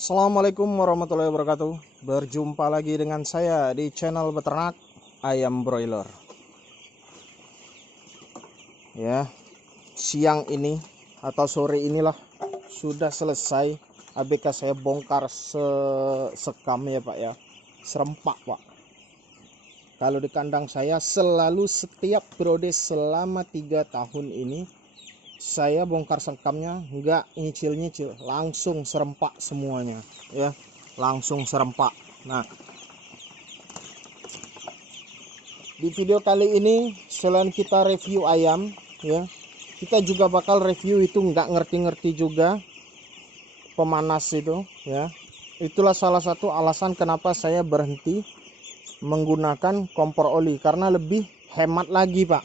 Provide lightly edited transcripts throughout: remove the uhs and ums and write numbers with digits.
Assalamualaikum warahmatullahi wabarakatuh. Berjumpa lagi dengan saya di channel beternak ayam broiler. Ya, siang ini atau sore inilah sudah selesai ABK saya bongkar sekam ya Pak ya. Serempak Pak. Kalau di kandang saya selalu setiap periode selama 3 tahun ini saya bongkar sekamnya nggak nyicil-nyicil, langsung serempak semuanya ya, langsung serempak. Nah, di video kali ini selain kita review ayam ya, kita juga bakal review itu nggak ngerti-ngerti juga pemanas itu ya. Itulah salah satu alasan kenapa saya berhenti menggunakan kompor oli, karena lebih hemat lagi Pak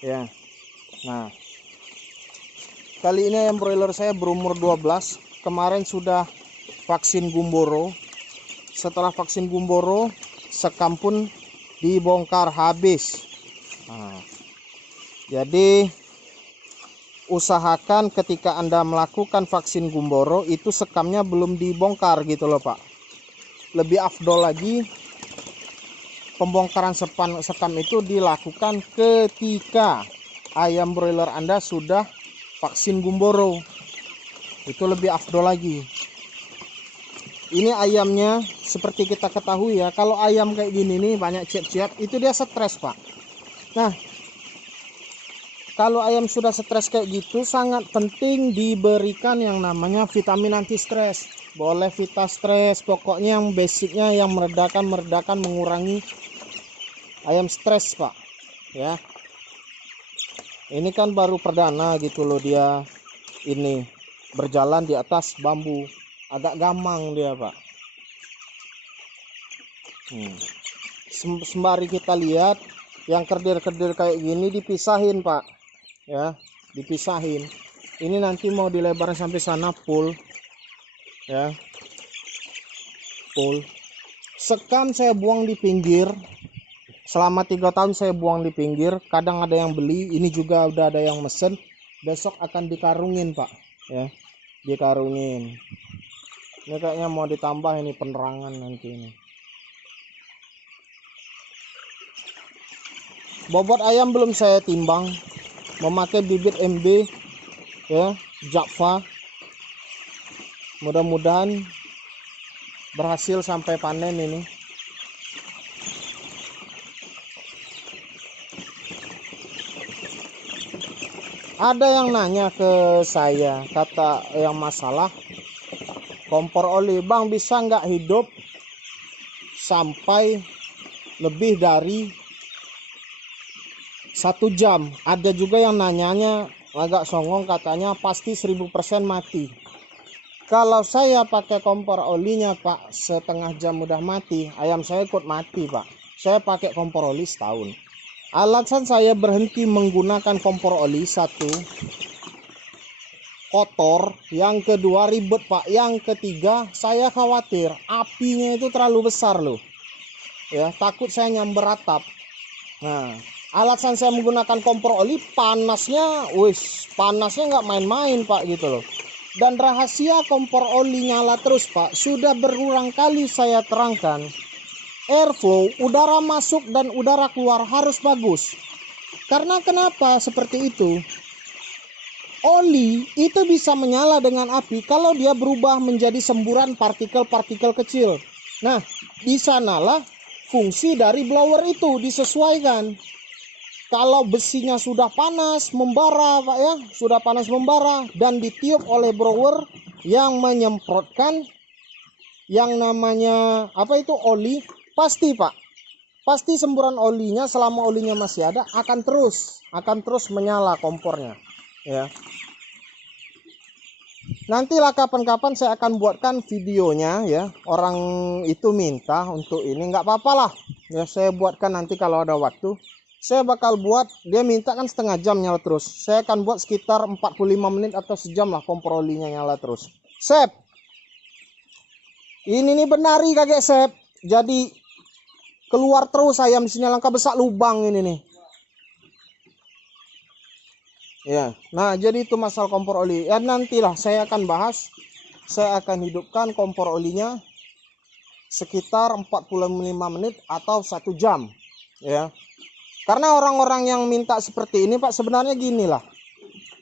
ya. Nah, kali ini ayam broiler saya berumur 12. Kemarin sudah vaksin gumboro. Setelah vaksin gumboro, sekam pun dibongkar habis. Nah, jadi usahakan ketika Anda melakukan vaksin gumboro itu sekamnya belum dibongkar gitu loh Pak. Lebih afdol lagi pembongkaran sekam itu dilakukan ketika ayam broiler Anda sudah vaksin gumboro. Itu lebih afdol lagi. Ini ayamnya seperti kita ketahui ya, kalau ayam kayak gini nih banyak ciat-ciat itu dia stres Pak. Nah, kalau ayam sudah stres kayak gitu sangat penting diberikan yang namanya vitamin anti stres. Boleh vita stres, pokoknya yang basicnya yang meredakan mengurangi ayam stres Pak ya. Ini kan baru perdana gitu loh dia ini berjalan di atas bambu, agak gamang dia Pak. Sembari kita lihat yang kerdir-kerdir kayak gini dipisahin Pak ya, dipisahin. Ini nanti mau dilebarin sampai sana full ya, full. Sekam saya buang di pinggir. Selama 3 tahun saya buang di pinggir, kadang ada yang beli, ini juga udah ada yang mesen. Besok akan dikarungin Pak ya, dikarungin. Ini kayaknya mau ditambah ini penerangan nanti ini. Bobot ayam belum saya timbang, memakai bibit MB ya, Java. Mudah-mudahan berhasil sampai panen ini. Ada yang nanya ke saya, kata yang masalah kompor oli, Bang bisa nggak hidup sampai lebih dari 1 jam? Ada juga yang nanyanya agak songong, katanya pasti 1000% mati. Kalau saya pakai kompor olinya Pak, setengah jam udah mati, ayam saya ikut mati Pak. Saya pakai kompor oli setahun. Alasan saya berhenti menggunakan kompor oli, satu, kotor, yang kedua ribet Pak, yang ketiga saya khawatir apinya itu terlalu besar loh ya, takut saya nyamber atap. Nah, alasan saya menggunakan kompor oli, panasnya nggak main-main Pak gitu loh. Dan rahasia kompor oli nyala terus Pak sudah berulang kali saya terangkan. Airflow, udara masuk dan udara keluar harus bagus. Karena kenapa seperti itu? Oli itu bisa menyala dengan api kalau dia berubah menjadi semburan partikel-partikel kecil. Nah, di sanalah fungsi dari blower itu disesuaikan. Kalau besinya sudah panas membara Pak ya, sudah panas membara dan ditiup oleh blower yang menyemprotkan yang namanya apa itu oli, pasti Pak, pasti semburan olinya selama olinya masih ada akan terus menyala kompornya ya. Nantilah kapan-kapan saya akan buatkan videonya ya, orang itu minta untuk ini, nggak apa-apa lah ya, saya buatkan nanti kalau ada waktu. Saya bakal buat, dia minta kan setengah jam nyala terus, saya akan buat sekitar 45 menit atau sejam lah kompor olinya nyala terus. Sep, ini nih benari kakek Sep, jadi keluar terus ayam di sini, langkah besar lubang ini nih ya. Nah, jadi itu masalah kompor oli ya, nantilah saya akan bahas saya akan hidupkan kompor olinya sekitar 45 menit atau 1 jam ya. Karena orang-orang yang minta seperti ini Pak, sebenarnya gini lah,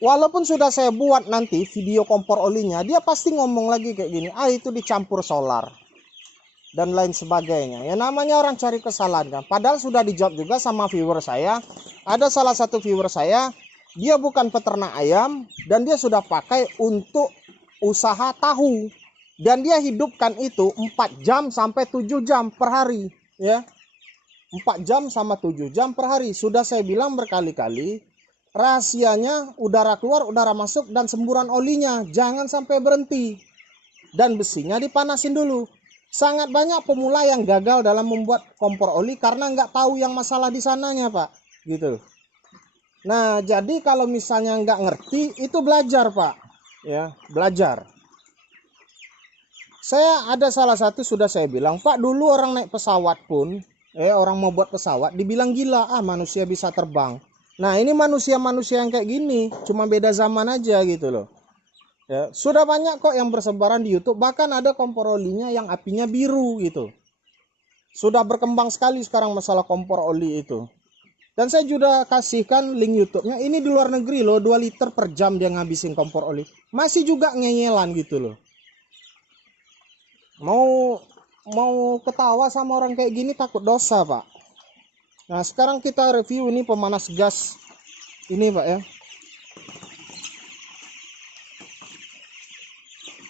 walaupun sudah saya buat nanti video kompor olinya, dia pasti ngomong lagi kayak gini, itu dicampur solar dan lain sebagainya. Ya namanya orang cari kesalahan kan. Padahal sudah dijawab juga sama viewer saya. Ada salah satu viewer saya, dia bukan peternak ayam dan dia sudah pakai untuk usaha tahu. Dan dia hidupkan itu 4 jam sampai 7 jam per hari ya. 4 jam sama 7 jam per hari. Sudah saya bilang berkali-kali, rahasianya udara keluar, udara masuk, dan semburan olinya jangan sampai berhenti. Dan besinya dipanasin dulu. Sangat banyak pemula yang gagal dalam membuat kompor oli karena nggak tahu yang masalah di sananya Pak, gitu. Nah jadi kalau misalnya nggak ngerti itu belajar Pak, ya belajar. Saya ada salah satu sudah saya bilang Pak, dulu orang naik pesawat pun, orang mau buat pesawat dibilang gila, manusia bisa terbang. Nah ini manusia-manusia yang kayak gini, cuma beda zaman aja gitu loh. Ya, sudah banyak kok yang bersebaran di YouTube, bahkan ada kompor olinya yang apinya biru gitu. Sudah berkembang sekali sekarang masalah kompor oli itu. Dan saya juga kasihkan link YouTube-nya. Ini di luar negeri loh, 2 liter per jam dia ngabisin kompor oli. Masih juga ngeyelan gitu loh. Mau ketawa sama orang kayak gini takut dosa Pak. Nah sekarang kita review ini pemanas gas ini Pak ya.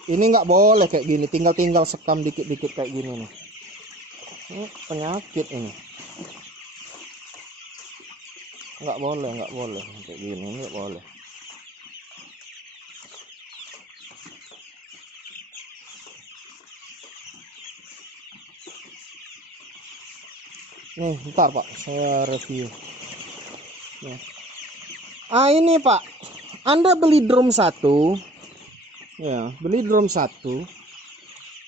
Ini nggak boleh kayak gini, tinggal sekam dikit-dikit kayak gini nih. Ini penyakit ini. Nggak boleh kayak gini, nggak boleh. Nih, bentar Pak, saya review. Nih. Ini Pak, Anda beli drum 1. Ya, beli drum 1,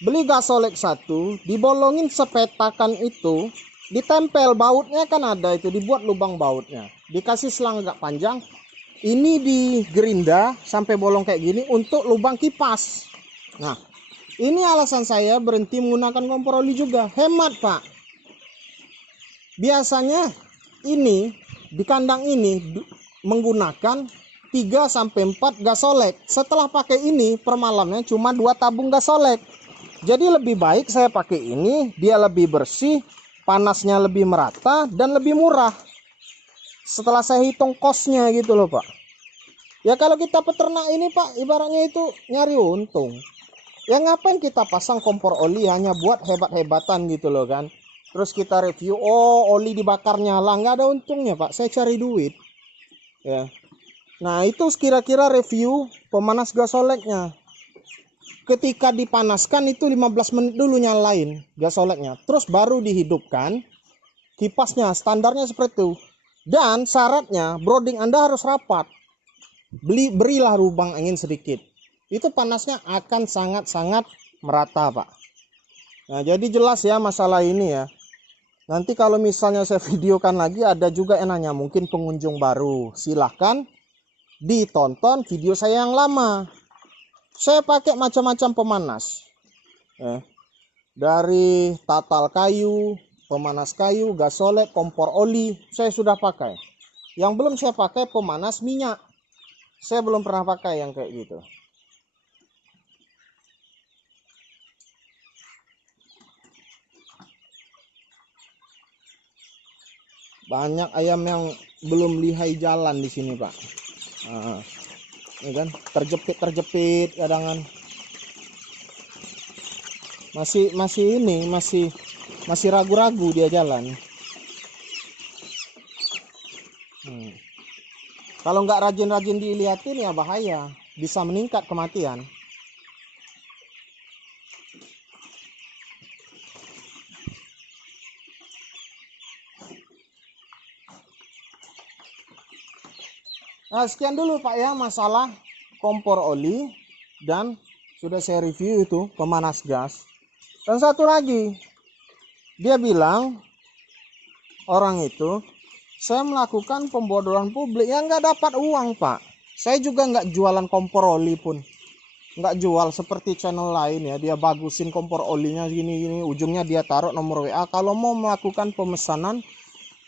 beli gasolek 1, dibolongin sepetakan itu, ditempel bautnya kan ada itu, dibuat lubang bautnya, dikasih selang agak panjang, ini digerinda sampai bolong kayak gini untuk lubang kipas. Nah, ini alasan saya berhenti menggunakan kompor oli juga, hemat Pak. Biasanya ini di kandang ini menggunakan 3-4 gasolek. Setelah pakai ini per malamnya cuma 2 tabung gasolek. Jadi lebih baik saya pakai ini, dia lebih bersih, panasnya lebih merata dan lebih murah. Setelah saya hitung kosnya gitu loh Pak. Ya kalau kita peternak ini Pak, ibaratnya itu nyari untung. Ya ngapain kita pasang kompor oli hanya buat hebat-hebatan gitu loh kan. Terus kita review, oli dibakar nyala, nggak ada untungnya Pak, saya cari duit. Ya. Nah itu kira-kira review pemanas gasoleknya. Ketika dipanaskan itu 15 menit dulu nyalain gasoleknya, terus baru dihidupkan kipasnya, standarnya seperti itu. Dan syaratnya browding Anda harus rapat. Berilah lubang angin sedikit. Itu panasnya akan sangat-sangat merata Pak. Nah jadi jelas ya masalah ini ya. Nanti kalau misalnya saya videokan lagi, ada juga yang nanya, mungkin pengunjung baru, silahkan ditonton video saya yang lama. Saya pakai macam-macam pemanas dari tatal kayu, pemanas kayu, gasolek, kompor oli, saya sudah pakai. Yang belum saya pakai pemanas minyak, saya belum pernah pakai yang kayak gitu. Banyak ayam yang belum lihai jalan di sini Pak. Ini kan terjepit kadangan. Masih ragu-ragu dia jalan. Kalau nggak rajin-rajin dilihatin ya bahaya, bisa meningkat kematian. Nah, sekian dulu Pak ya masalah kompor oli, dan sudah saya review itu pemanas gas. Dan satu lagi, dia bilang orang itu, saya melakukan pembodohan publik yang nggak dapat uang Pak. Saya juga nggak jualan kompor oli pun. nggak jual seperti channel lain ya, dia bagusin kompor olinya gini ujungnya dia taruh nomor WA. Kalau mau melakukan pemesanan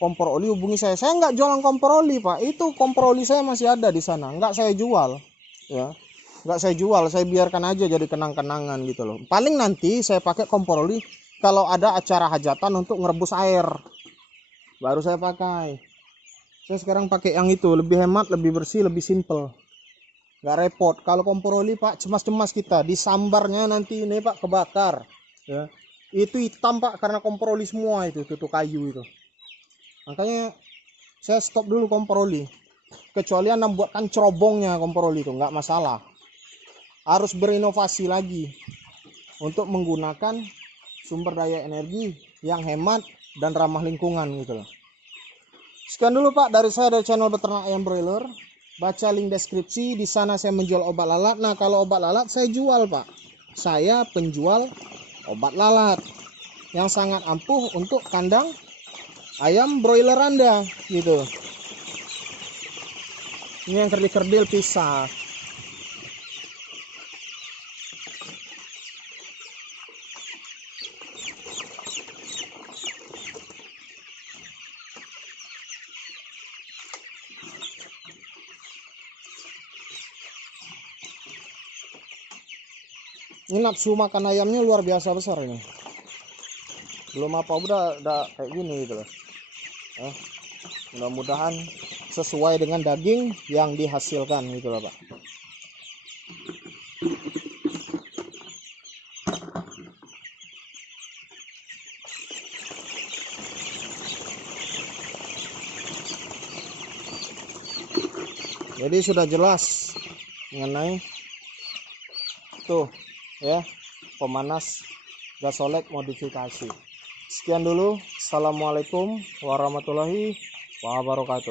kompor oli hubungi saya nggak jualan kompor oli Pak, itu kompor oli saya masih ada di sana, nggak saya jual ya, nggak saya jual, saya biarkan aja jadi kenang-kenangan gitu loh. Paling nanti saya pakai kompor oli kalau ada acara hajatan untuk ngerebus air, baru saya pakai. Saya sekarang pakai yang itu, lebih hemat, lebih bersih, lebih simple, nggak repot. Kalau kompor oli Pak, cemas-cemas kita disambarnya nanti ini Pak, kebakar ya, itu hitam Pak karena kompor oli semua itu tuh kayu itu. Makanya saya stop dulu kompor oli, kecuali Anda buatkan cerobongnya kompor oli itu nggak masalah. Harus berinovasi lagi untuk menggunakan sumber daya energi yang hemat dan ramah lingkungan gitu loh. Sekian dulu Pak dari saya, dari channel Beternak Ayam Broiler. Baca link deskripsi, di sana saya menjual obat lalat. Nah, kalau obat lalat saya jual Pak. Saya penjual obat lalat yang sangat ampuh untuk kandang ayam broiler Anda gitu. Ini yang kerdil-kerdil pisah. Ini nafsu makan ayamnya luar biasa besar ini. Belum apa udah kayak gini gitu loh. Mudah-mudahan sesuai dengan daging yang dihasilkan gitu loh Pak. Jadi sudah jelas mengenai tuh ya, pemanas gasolek modifikasi. Sekian dulu. Assalamualaikum warahmatullahi wabarakatuh.